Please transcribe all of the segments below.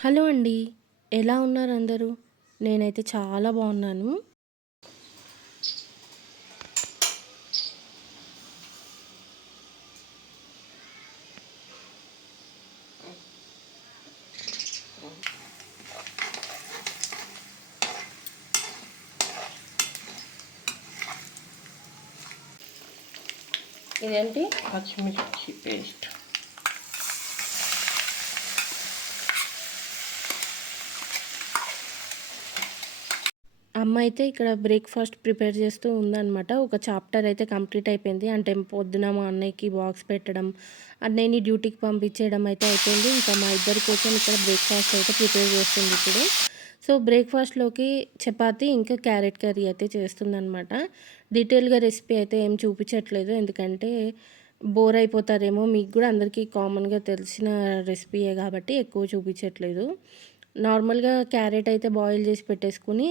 Hello అండి. ఎలా ఉన్నారు అందరూ? నేనైతే చాలా బాగున్నాను. ఇదేంటి పచ్చిమిర్చి పేస్ట్. అమ్మ అయితే ఇక్కడ బ్రేక్‌ఫాస్ట్ ప్రిపేర్ చేస్తూ ఉందనమాట. ఒక చాప్టర్ అయితే కంప్లీట్ అయిపోయింది. అంటే పొద్దున మా అన్నయ్యకి బాక్స్ పెట్టడం, అన్నయ్యని డ్యూటీకి పంపించేయడం అయితే అయిపోయింది. ఇంకా మా ఇద్దరి కోసం ఇక్కడ బ్రేక్‌ఫాస్ట్ అయితే ప్రిపేర్ చేస్తుంది ఇప్పుడు. సో, బ్రేక్‌ఫాస్ట్‌లోకి చపాతీ ఇంకా క్యారెట్ కర్రీ అయితే చేస్తుందనమాట. డీటెయిల్‌గా రెసిపీ అయితే ఏం చూపించట్లేదు. ఎందుకంటే బోర్ అయిపోతారేమో, మీకు కూడా అందరికీ కామన్‌గా తెలిసిన రెసిపీయే కాబట్టి ఎక్కువ చూపించట్లేదు. నార్మల్‌గా క్యారెట్ అయితే బాయిల్ చేసి పెట్టేసుకొని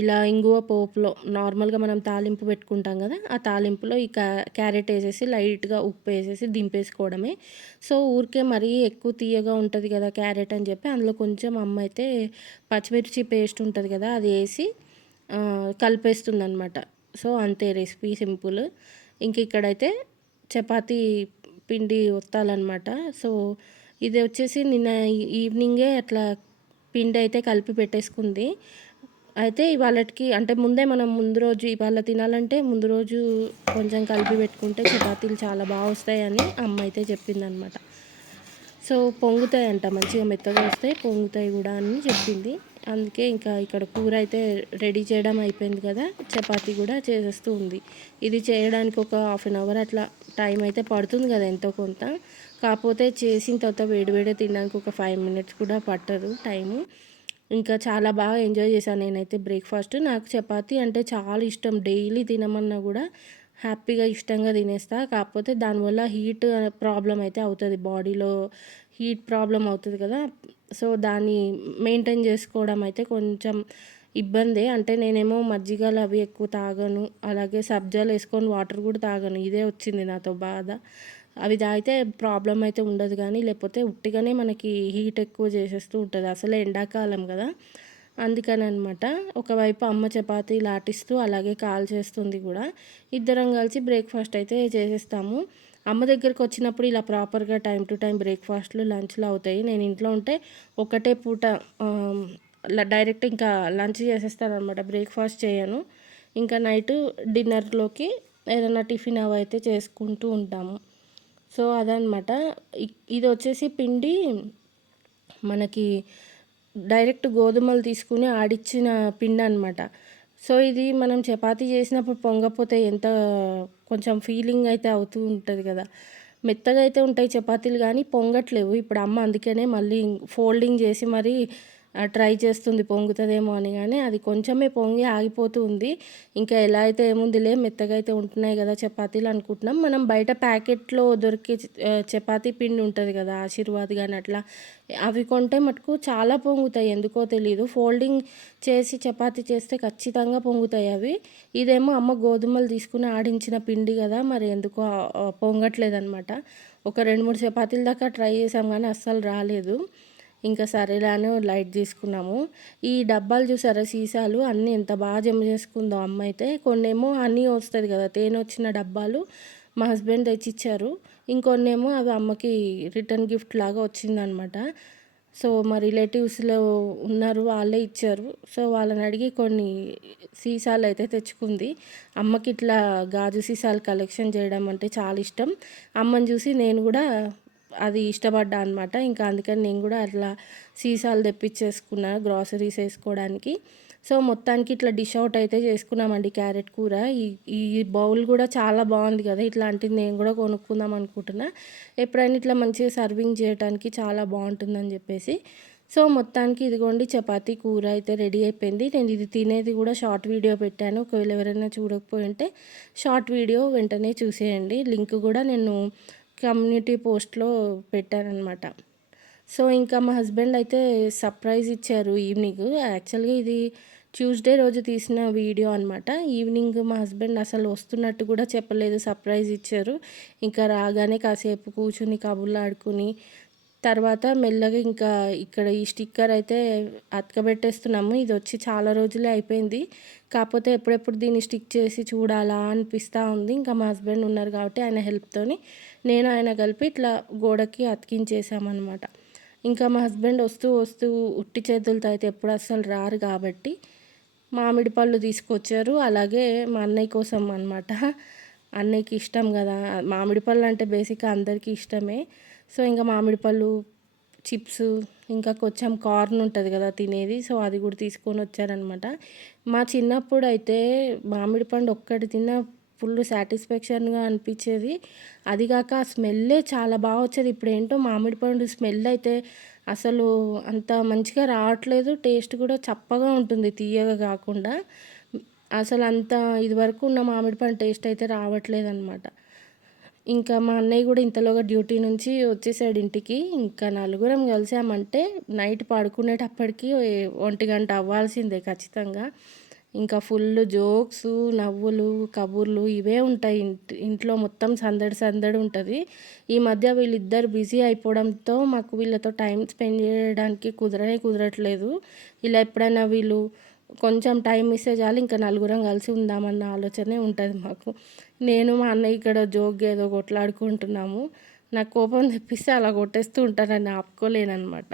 ఇలా ఇంగువ పోపులో నార్మల్‌గా మనం తాలింపు పెట్టుకుంటాం కదా! ఆ తాలింపులో ఈ క్యారెట్ ఏసేసి లైట్‌గా ఉప్పేసేసి దింపేసుకోవడమే. సో, ఊరికే మరీ ఎక్కువ తియ్యగా ఉంటది కదా క్యారెట్ అని చెప్పి అందులో కొంచెం అమ్మ అయితే పచ్చిమిర్చి పేస్ట్ ఉంటది కదా! అది ఏసి కలిపేస్తుందనమాట. సో, అంతే రెసిపీ సింపుల్. ఇంక ఇక్కడైతే చపాతీ పిండి ఒత్తాలనమాట. సో, ఇది వచ్చేసి నిన్న ఈవినింగే అట్లా పిండయితే కలిపి పెట్టేసుకుంది. అయితే ఇవాళటికి అంటే ముందే మనం ముందు రోజు ఇవాళ తినాలంటే ముందు రోజు కొంచెం కలిపి పెట్టుకుంటే చపాతీలు చాలా వస్తాయని అమ్మ అయితే చెప్పిందనమాట. సో, పొంగుతాయంట మంచిగా మెత్తగా వస్తాయి, పొంగుతాయి గూడా అని చెప్పింది. అందుకే ఇంకా ఇక్కడ కూర అయితే రెడీ చేయడం అయిపోయింది కదా! చపాతీ కూడా చేసేస్తూ ఉంది. ఇది చేయడానికి ఒక హాఫ్ అన్ అవర్ అట్లా టైం అయితే పడుతుంది కదా ఎంతో కొంత. కాకపోతే చేసిన తర్వాత వేడి వేడిగా తినడానికి ఒక 5 మినిట్స్ కూడా పట్టదు టైము. ఇంకా చాలా బాగా ఎంజాయ్ చేశాను నేనైతే బ్రేక్‌ఫాస్ట్. నాకు చపాతీ అంటే చాలా ఇష్టం. డైలీ తినమన్నా గూడా హ్యాపీగా ఇష్టంగా తినేస్తా. కాకపోతే దానివల్ల హీట్ ప్రాబ్లమ్ అయితే అవుతది. బాడీలో హీట్ ప్రాబ్లమ్ అవుతది కదా! సో, దాన్ని మెయింటైన్ చేసుకోవడం అయితే కొంచెం ఇబ్బందే. అంటే నేనేమో మజ్జిగలు అవి ఎక్కువ తాగను. అలాగే సబ్జాలేసుకొని వాటర్ కూడా తాగను. ఇదే వచ్చింది నాతో బాధ. అవి తాగితే ప్రాబ్లమ్ అయితే ఉండదు గానీ, లేకపోతే ఉట్టిగానే మనకి హీట్ ఎక్కువ చేసేస్తూ ఉంటది. అసలే ఎండాకాలం గదా! అందుకననమాట. ఒకవైపు అమ్మ చపాతీ లాటిస్తూ, అలాగే కాల్చేస్తుంది గూడా. ఇద్దరం కలిసి బ్రేక్‌ఫాస్ట్ అయితే చేసేస్తాము. అమ్మ దగ్గరకొచ్చినప్పుడు ఇలా ప్రాపర్‌గా టైమ్ టు టైమ్ బ్రేక్‌ఫాస్ట్‌లు, లంచ్‌లు అవుతాయి. నేను ఇంట్లో ఉంటే ఒకటే పూట ఆహ్, డైరెక్ట్ ఇంకా లంచ్ చేసేస్తాననమాట. బ్రేక్‌ఫాస్ట్ చేయను. ఇంకా నైటు డిన్నర్‌లోకి ఏదైనా టిఫిన్ అవైతే చేసుకుంటూ ఉంటాము. సో, అదనమాట. ఇదొచ్చేసి పిండి మనకి డైరెక్ట్ గోధుమలు తీసుకొని ఆడిచ్చిన పిండనమాట. సో, ఇది మనం చపాతీ చేసినప్పుడు పొంగపోతే ఎంత కొంచెం ఫీలింగ్ అయితే అవుతూ ఉంటది కదా! మెత్తగా అయితే ఉంటాయి చపాతీలు గానీ పొంగట్లేవు. ఇప్పుడు అమ్మ అందుకనే మళ్ళీ ఫోల్డింగ్ చేసి మరీ ట్రై చేస్తుంది పొంగుతదేమో అని గానీ, అది కొంచెమే పొంగి ఆగిపోతూ ఉంది. ఇంకా ఎలా అయితే ఏముందిలే మెత్తగా అయితే ఉంటున్నాయి కదా చపాతీలు అనుకుంటున్నాం. మనం బయట ప్యాకెట్‌లో దొరికే చపాతీ పిండి ఉంటది కదా! ఆశీర్వాద్ గాని అట్లా అవి కొంటే మటుకు చాలా పొంగుతాయి ఎందుకో తెలీదు. ఫోల్డింగ్ చేసి చపాతీ చేస్తే ఖచ్చితంగా పొంగుతాయి అవి. ఇదేమో అమ్మ గోధుమలు తీసుకొని ఆడించిన పిండి కదా! మరి ఎందుకో పొంగట్లేదనమాట. ఒక 2, 3 చపాతీల దాకా ట్రై చేసాం గానీ అస్సలు రాలేదు. ఇంకా సరేలే అని లైట్ తీసుకున్నాము. ఈ డబ్బాలు చూసారా సీసాలు అన్నీ ఎంత బాగా జమ చేసుకుందో అమ్మయితే. కొన్నేమో హనీ వస్తది కదా! తేనె వచ్చిన డబ్బాలు మా హస్బెండ్ తెచ్చిచ్చారు. ఇంకొన్నేమో అవి అమ్మకి రిటర్న్ గిఫ్ట్ లాగా వచ్చిందనమాట. సో, మా రిలేటివ్స్‌లో ఉన్నారు వాళ్ళే ఇచ్చారు. సో, వాళ్ళని అడిగి కొన్ని సీసాలయితే తెచ్చుకుంది. అమ్మకిట్లా గాజు సీసాలు కలెక్షన్ చేయడం అంటే చాలా ఇష్టం. అమ్మని చూసి నేను గూడా అది ఇష్టపడ్డా అనమాట. ఇంకా అందుకని నేను గూడా అట్లా సీసాలు తెప్పిచ్చేసుకున్నా గ్రాసరీస్ ఏసుకోవడానికి. సో, మొత్తానికి ఇట్లా డిష్ అవుట్ అయితే చేసుకున్నామండి క్యారెట్ కూర. ఈ ఈ బౌల్ గూడా చాలా బావుంది గదా! ఇట్లాంటిది నేను గూడా కొనుక్కుందాం అనుకుంటున్నా. ఎప్పుడైనా ఇట్లా మంచిగా సర్వింగ్ చేయటానికి చాలా బావుంటుందని జెప్పేసి. సో, మొత్తానికి ఇదిగోండి చపాతీ కూర అయితే రెడీ అయిపోయింది. నేను ఇది తినేది గూడా షార్ట్ వీడియో పెట్టాను. ఒకవేళ ఎవరైనా చూడకపోయుంటే షార్ట్ వీడియో వెంటనే చూసేయండి. లింక్ గూడా నేను కమ్యూనిటీ పోస్ట్‌లో పెట్టాననమాట. సో, ఇంకా మా హస్బెండ్ అయితే సర్ప్రైజ్ ఇచ్చారు ఈవినింగ్. యాక్చువల్‌గా ఇది ట్యూస్‌డే రోజు తీసిన వీడియో అనమాట. ఈవినింగ్ మా హస్బెండ్ అసలు వస్తున్నట్టు కూడా చెప్పలేదు. సర్ప్రైజ్ ఇచ్చారు. ఇంకా రాగానే కాసేపు కూర్చొని కబుర్లాడుకొని తర్వాత మెల్లగా ఇంకా ఇక్కడ ఈ స్టిక్కర్ అయితే అతకబెట్టేస్తున్నాము. ఇది వచ్చి చాలా రోజులే అయిపోయింది. కాకపోతే ఎప్పుడెప్పుడు దీన్ని స్టిక్ చేసి చూడాలా అనిపిస్తూ ఉంది. ఇంకా మా హస్బెండ్ ఉన్నారు కాబట్టి ఆయన హెల్ప్‌తోని నేను ఆయన కలిపి ఇట్లా గోడకి అతికించేసామనమాట. ఇంకా మా హస్బెండ్ వస్తూ వస్తూ ఉట్టి చేతులతో అయితే ఎప్పుడు అస్సలు రారు కాబట్టి మామిడి పళ్ళు తీసుకొచ్చారు. అలాగే మా అన్నయ్య కోసం అనమాట. అన్నయ్యకి ఇష్టం కదా! మామిడి పళ్ళు అంటే బేసిక్‌గా అందరికీ ఇష్టమే. సో, ఇంకా మామిడి పళ్ళు, చిప్స్, ఇంకా కొంచెం కార్న్ ఉంటుంది కదా తినేది. సో, అది కూడా తీసుకొని వచ్చారనమాట. మా చిన్నప్పుడైతే మామిడి పండు ఒక్కటి తిన్నా ఫుల్ సాటిస్ఫాక్షన్‌గా అనిపించేది. అది కాక ఆ స్మెల్లే చాలా బాగా వచ్చేది. ఇప్పుడేంటో మామిడి పండు స్మెల్ అయితే అసలు అంత మంచిగా రావట్లేదు. టేస్ట్ కూడా చప్పగా ఉంటుంది తియ్యగా కాకుండా. అసలు అంత ఇదివరకు ఉన్న మామిడి పండు టేస్ట్ అయితే రావట్లేదనమాట. ఇంకా మా అన్నయ్య కూడా ఇంతలోగా డ్యూటీ నుంచి వచ్చేసాడు ఇంటికి. ఇంకా నలుగురం కలిసామంటే నైట్ పడుకునేటప్పటికి 1 అవ్వాల్సిందే ఖచ్చితంగా. ఇంకా ఫుల్ జోక్స్, నవ్వులు, కబుర్లు ఇవే ఉంటాయి. ఇంట్లో మొత్తం సందడి సందడి ఉంటుంది. ఈ మధ్య వీళ్ళిద్దరు బిజీ అయిపోవడంతో మాకు వీళ్ళతో టైం స్పెండ్ చేయడానికి కుదరట్లేదు. ఇలా ఎప్పుడైనా వీళ్ళు కొంచెం టైం ఇస్తే చాలు ఇంకా నలుగురం కలిసి ఉందామన్న ఆలోచనే ఉంటుంది మాకు. నేను మా అన్నయ్య ఇక్కడ జోక్‌గా ఏదో కొట్లాడుకుంటున్నాము. నాకు కోపం తెప్పిస్తే అలా కొట్టేస్తూ ఉంటానని ఆపుకోలేననమాట.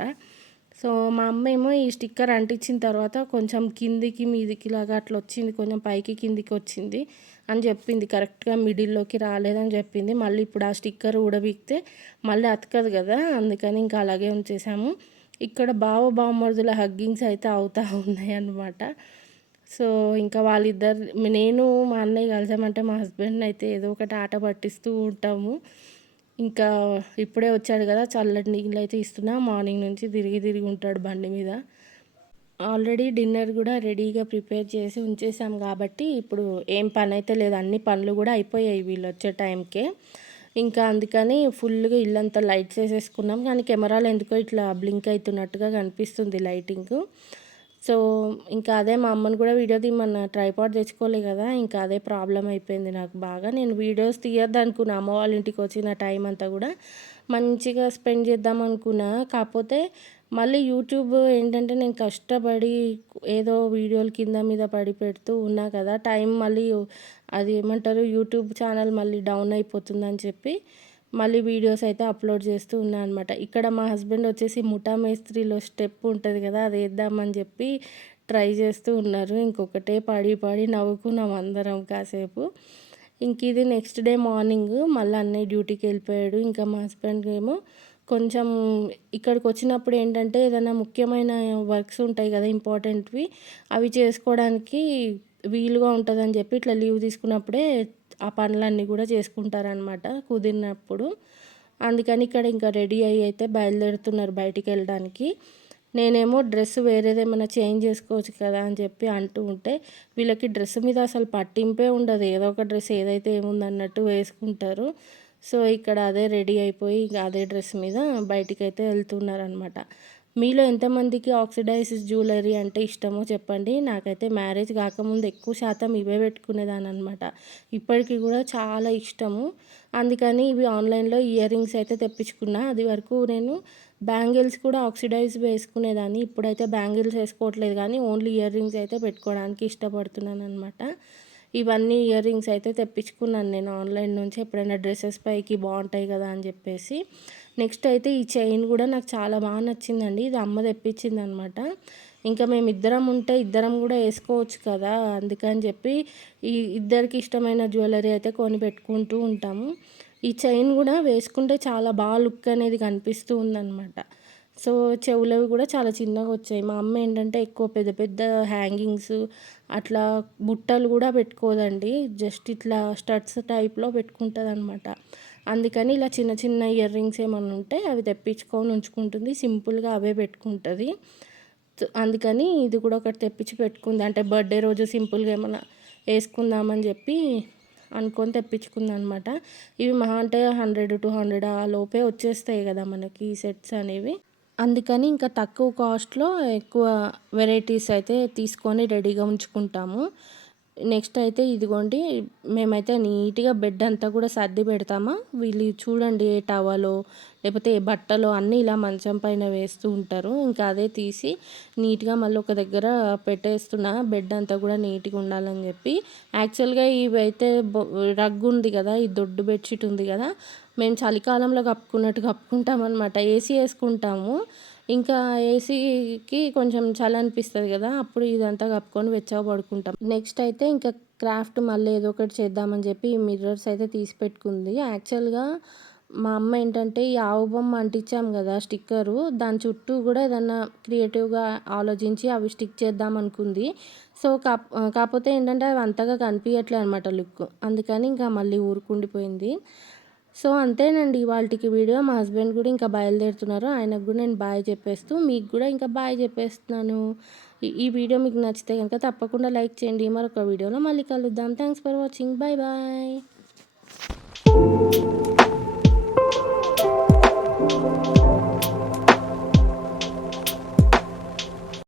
సో, మా అమ్మేమో ఈ స్టిక్కర్ అంటించిన తర్వాత కొంచెం కిందికి, మీదికి లాగా అట్లా వచ్చింది. కొంచెం పైకి, కిందికి వచ్చింది అని చెప్పింది. కరెక్ట్‌గా మిడిల్‌లోకి రాలేదని చెప్పింది. మళ్ళీ ఇప్పుడు ఆ స్టిక్కర్ ఊడబీకితే మళ్ళీ అతకదు కదా! అందుకని ఇంకా అలాగే ఉంచేసాము. ఇక్కడ బావమరుదుల హగ్గింగ్స్ అయితే అవుతా ఉన్నాయన్నమాట. సో, ఇంకా నేను మా అన్నయ్య కలిసామంటే మా హస్బెండ్‌ని అయితే ఏదో ఒకటి ఆట పట్టిస్తూ ఉంటాము. ఇంకా ఇప్పుడే వచ్చాడు కదా! చల్లటి నీళ్ళైతే ఇస్తున్నా. మార్నింగ్ నుంచి తిరిగి తిరిగి ఉంటాడు బండి మీద. ఆల్రెడీ డిన్నర్ కూడా రెడీగా ప్రిపేర్ చేసి ఉంచేసాం కాబట్టి ఇప్పుడు ఏం పనైతే లేదు. అన్ని పనులు కూడా అయిపోయాయి వీళ్ళొచ్చే టైంకే. ఇంకా అందుకని ఫుల్‌గా ఇల్లంతా లైట్స్ ఏసేసుకున్నాం. కానీ కెమెరాలో ఎందుకో ఇట్లా బ్లింక్ అయితున్నట్టుగా కనిపిస్తుంది లైటింగు. సో, ఇంకా అదే మా అమ్మని కూడా వీడియో తీయమన్నా. ట్రైపాడ్ తెచ్చుకోలే కదా! ఇంకా అదే ప్రాబ్లమ్ అయిపోయింది నాకు బాగా. నేను వీడియోస్ తీయొద్దనుకున్నా. అమ్మ వాళ్ళ ఇంటికి వచ్చిన టైం అంతా కూడా మంచిగా స్పెండ్ చేద్దాం అనుకున్నా. కాకపోతే మళ్ళీ యూట్యూబ్ ఏంటంటే నేను కష్టపడి ఏదో వీడియోలు కింద మీద పడి పెడుతూ ఉన్నా కదా! టైం మళ్ళీ అది ఏమంటారు యూట్యూబ్ ఛానల్ మళ్ళీ డౌన్ అయిపోతుందని చెప్పి మళ్ళీ వీడియోస్ అయితే అప్లోడ్ చేస్తూ ఉన్నా అనమాట. ఇక్కడ మా హస్బెండ్ వచ్చేసి ముఠా మేస్త్రిలో స్టెప్ ఉంటుంది కదా! అది వేద్దామని చెప్పి ట్రై చేస్తూ ఉన్నారు. ఇంకొకటే పడి నవ్వుకున్నాం అందరం కాసేపు. ఇంక ఇది నెక్స్ట్ డే మార్నింగ్ మళ్ళీ అన్నయ్య డ్యూటీకి వెళ్ళిపోయాడు. ఇంకా మా హస్బెండ్ ఏమో కొంచెం ఇక్కడికి వచ్చినప్పుడు ఏంటంటే ఏదైనా ముఖ్యమైన వర్క్స్ ఉంటాయి కదా ఇంపార్టెంట్వి, అవి చేసుకోవడానికి వీలుగా ఉంటుందని చెప్పి ఇట్లా లీవ్ తీసుకున్నప్పుడే ఆ పనులన్నీ కూడా చేసుకుంటారనమాట కుదిరినప్పుడు. అందుకని ఇక్కడ ఇంకా రెడీ అయ్యి అయితే బయలుదేరుతున్నారు బయటికి వెళ్ళడానికి. నేనేమో డ్రెస్ వేరేదేమన్నా చేంజ్ చేసుకోవచ్చు కదా అని చెప్పి అంటూ ఉంటే వీళ్ళకి డ్రెస్ మీద అసలు పట్టింపే ఉండదు. ఏదో ఒక డ్రెస్ ఏదైతే ఏముందన్నట్టు వేసుకుంటారు. సో, ఇక్కడ అదే రెడీ అయిపోయి ఇక అదే డ్రెస్ మీద బయటికైతే వెళ్తున్నారనమాట. మీలో ఎంతమందికి ఆక్సిడైజ్డ్ జ్యువెలరీ అంటే ఇష్టమో చెప్పండి. నాకైతే మ్యారేజ్ కాకముందు ఎక్కువ శాతం ఇవే పెట్టుకునేదాన్ననమాట. ఇప్పటికి కూడా చాలా ఇష్టము. అందుకని ఇవి ఆన్లైన్‌లో ఇయర్ రింగ్స్ అయితే తెప్పించుకున్నా. అది వరకు నేను బ్యాంగిల్స్ కూడా ఆక్సిడైజ్ వేసుకునేదాన్ని. ఇప్పుడైతే బ్యాంగిల్స్ వేసుకోవట్లేదు కానీ ఓన్లీ ఇయర్ రింగ్స్ అయితే పెట్టుకోవడానికి ఇష్టపడుతున్నాననమాట. ఇవన్నీ ఇయర్ రింగ్స్ అయితే తెప్పించుకున్నాను నేను ఆన్లైన్ నుంచి. ఎప్పుడైనా డ్రెసెస్ పైకి బాగుంటాయి కదా అని చెప్పేసి. నెక్స్ట్ అయితే ఈ చైన్ కూడా నాకు చాలా బాగా నచ్చిందండి. ఇది అమ్మ తెప్పించిందనమాట. ఇంకా మేమిద్దరం ఉంటే ఇద్దరం కూడా వేసుకోవచ్చు కదా! అందుకని చెప్పి ఇద్దరికి ఇష్టమైన జ్యువెలరీ అయితే కొని పెట్టుకుంటూ ఉంటాము. ఈ చైన్ కూడా వేసుకుంటే చాలా బాగా లుక్ అనేది కనిపిస్తూ ఉందనమాట. సో, చెవులవి కూడా చాలా చిన్నగా వచ్చాయి. మా అమ్మ ఏంటంటే ఎక్కువ పెద్ద పెద్ద హ్యాంగింగ్స్ అట్లా బుట్టలు కూడా పెట్టుకోదండి. జస్ట్ ఇట్లా స్టడ్స్ టైప్‌లో పెట్టుకుంటదనమాట. అందుకని ఇలా చిన్న చిన్న ఇయర్ రింగ్స్ ఏమన్నా ఉంటే అవి తెప్పించుకొని ఉంచుకుంటుంది. సింపుల్‌గా అవే పెట్టుకుంటది. అందుకని ఇది కూడా ఒకటి తెప్పించి పెట్టుకుంది. అంటే బర్త్‌డే రోజు సింపుల్‌గా ఏమన్నా వేసుకుందామని చెప్పి అనుకొని తెప్పించుకుందనమాట. ఇవి మహా అంటే 100-200 ఆ లోపే వచ్చేస్తాయి కదా మనకి ఈ సెట్స్ అనేవి. అందుకని ఇంకా తక్కువ కాస్ట్‌లో ఎక్కువ వెరైటీస్ అయితే తీసుకొని రెడీగా ఉంచుకుంటాము. నెక్స్ట్ అయితే ఇదిగోండి మేమైతే నీట్గా బెడ్ అంతా కూడా సర్ది పెడతామా, వీళ్ళు చూడండి ఏ టవలో లేకపోతే ఏ బట్టలో అన్నీ ఇలా మంచం పైన వేస్తూ ఉంటారు. ఇంకా అదే తీసి నీట్గా మళ్ళీ ఒక దగ్గర పెట్టేస్తున్నా, బెడ్ అంతా కూడా నీట్గా ఉండాలని చెప్పి. యాక్చువల్గా ఇవైతే రగ్గు ఉంది కదా, ఈ దొడ్డు బెడ్షీట్ ఉంది కదా, మేము చలికాలంలో కప్పుకున్నట్టు కప్పుకుంటామన్నమాట. ఏసీ వేసుకుంటాము, ఇంకా ఏసీకి కొంచెం చలి అనిపిస్తుంది కదా, అప్పుడు ఇదంతా కప్పుకొని వెచ్చగా పడుకుంటాం. నెక్స్ట్ అయితే ఇంకా క్రాఫ్ట్ మళ్ళీ ఏదో ఒకటి చేద్దామని చెప్పి ఈ మిర్రర్స్ అయితే తీసి పెట్టుకుంది. యాక్చువల్గా మా అమ్మ ఏంటంటే ఈ ఆవు బొమ్మ అంటించాం కదా స్టిక్కరు, దాని చుట్టూ కూడా ఏదన్నా క్రియేటివ్గా ఆలోచించి అవి స్టిక్ చేద్దాం అనుకుంది. సో కాకపోతే ఏంటంటే అవి అంతగా కనిపించట్లే అనమాట లుక్, అందుకని ఇంకా మళ్ళీ ఊరుకుండిపోయింది. సో అంతేనండి ఇవాల్టికి వీడియో. మా హస్బెండ్ కూడా ఇంకా బయలుదేరుతున్నారు, ఆయనకు కూడా నేను బాయ్ చెప్పేస్తూ మీకు కూడా ఇంకా బాయ్ చెప్పేస్తున్నాను. ఈ వీడియో మీకు నచ్చితే కనుక తప్పకుండా లైక్ చేయండి. మరొక వీడియోలో మళ్ళీ కలుద్దాం. Thanks for watching. Bye bye.